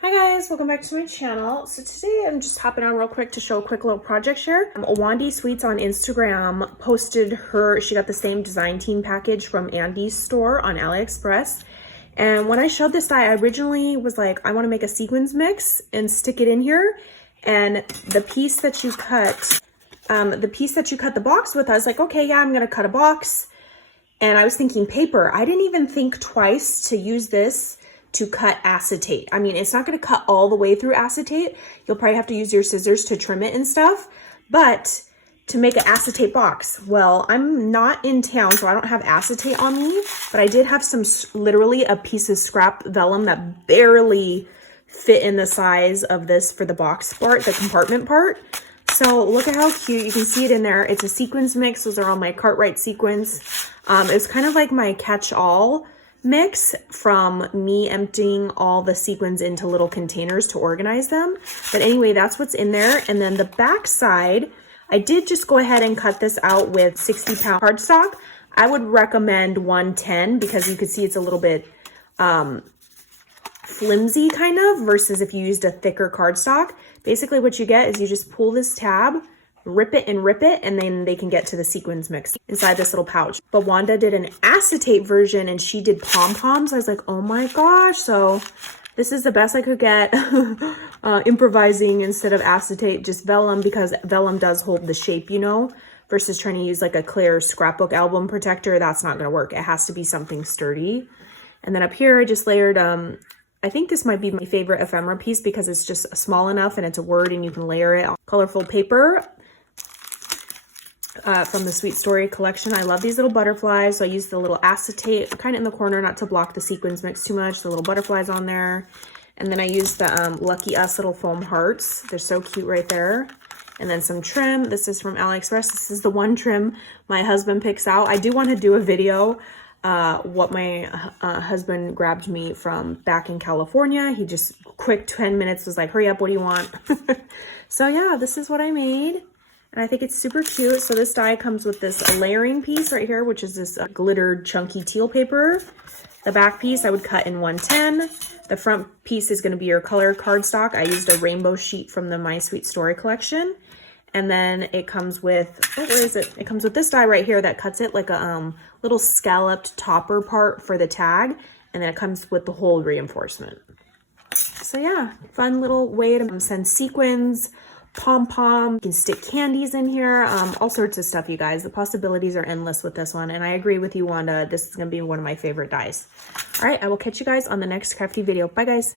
Hi guys, welcome back to my channel. So today I'm just hopping on real quick to show a quick little project share. Wandy Sweets on Instagram posted she got the same design team package from Andy's store on AliExpress. And when I showed this die, I originally was like, I want to make a sequins mix and stick it in here. And the piece that you cut, the box with, I was like, okay, yeah, I'm going to cut a box. And I was thinking paper. I didn't even think twice to use this to cut acetate. I mean, it's not going to cut all the way through acetate. You'll probably have to use your scissors to trim it and stuff. But to make an acetate box, well, I'm not in town, so I don't have acetate on me. But I did have literally a piece of scrap vellum that barely fit in the size of this for the box part, the compartment part. So look at how cute. You can see it in there. It's a sequins mix. Those are all my Cartwright sequins. It's kind of like my catch-all mix from me emptying all the sequins into little containers to organize them. But anyway, that's what's in there. And then the back side, I did just go ahead and cut this out with 60-pound cardstock. I would recommend 110 because you can see it's a little bit flimsy kind of versus if you used a thicker cardstock. Basically what you get is you just pull this tab, rip it, and then they can get to the sequins mix inside this little pouch. But Wanda did an acetate version and she did pom-poms. I was like, oh my gosh. So this is the best I could get improvising instead of acetate, just vellum, because vellum does hold the shape, you know, versus trying to use like a clear scrapbook album protector. That's not going to work. It has to be something sturdy. And then up here, I just layered, I think this might be my favorite ephemera piece because it's just small enough and it's a word and you can layer it on colorful paper. From the Sweet Story collection. I love these little butterflies. So I used the little acetate kind of in the corner, not to block the sequins mix too much. The little butterflies on there. And then I used the Lucky Us little foam hearts. They're so cute right there. And then some trim. This is from AliExpress. This is the one trim my husband picks out. I do want to do a video what my husband grabbed me from back in California. He just quick 10 minutes was like, hurry up, what do you want? So yeah, this is what I made. And I think it's super cute. So this die comes with this layering piece right here, which is this glittered chunky teal paper. The back piece I would cut in 110. The front piece is going to be your color cardstock. I used a rainbow sheet from the My Sweet Story collection. And then it comes with, oh, where is it? It comes with this die right here that cuts it like a little scalloped topper part for the tag. And then it comes with the whole reinforcement. So yeah, fun little way to send sequins, pom-pom. You can stick candies in here, all sorts of stuff, you guys. The possibilities are endless with this one, and I agree with you, Wanda. This is going to be one of my favorite dies. All right, I will catch you guys on the next crafty video. Bye, guys.